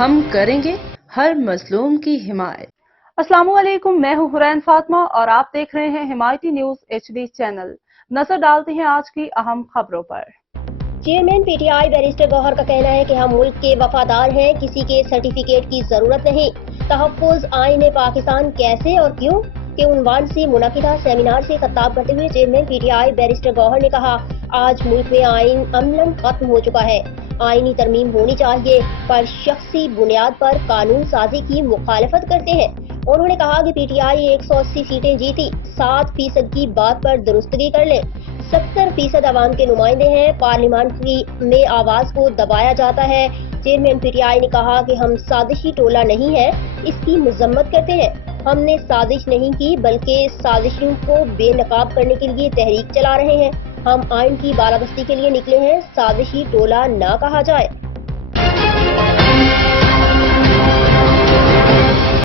ہم کریں گے ہر مظلوم کی حمایت۔ السلام علیکم، میں ہوں حرین فاطمہ اور آپ دیکھ رہے ہیں حمایتی نیوز HD چینل۔ نظر ڈالتے ہیں آج کی اہم خبروں پر۔ Chairman P T I barrister Gohar کا کہنا ہے کہ ہم ملک کے وفادار ہیں، کسی کے سرٹیفکیٹ کی ضرورت نہیں۔ تحفظ آئین پاکستان کیسے اور کیوں کے عنوان سے منعقدہ سیمینار سے خطاب کرتے ہوئے chairman P T I barrister Gohar نے کہا، آج ملک میں آئین عملاً ختم ہو چکا ہے۔ آئینی ترمیم ہونی چاہیے، پر شخصی بنیاد پر قانون سازی کی مخالفت کرتے ہیں۔ انہوں نے کہا کہ پی ٹی آئی 180 سیٹیں جیتی، 7% کی بات پر درستگی کر لیں۔ 70% عوام کے نمائندے ہیں، پارلیمان میں آواز کو دبایا جاتا ہے۔ چیئرمین پی ٹی آئی نے کہا کہ ہم سازشی ٹولہ نہیں ہیں، اس کی مذمت کرتے ہیں۔ ہم نے سازش نہیں کی بلکہ سازشوں کو بے نقاب کرنے کے لیے تحریک چلا رہے ہیں۔ ہم آئین کی بالادستی کے لیے نکلے ہیں، سازشی ٹولہ نہ کہا جائے۔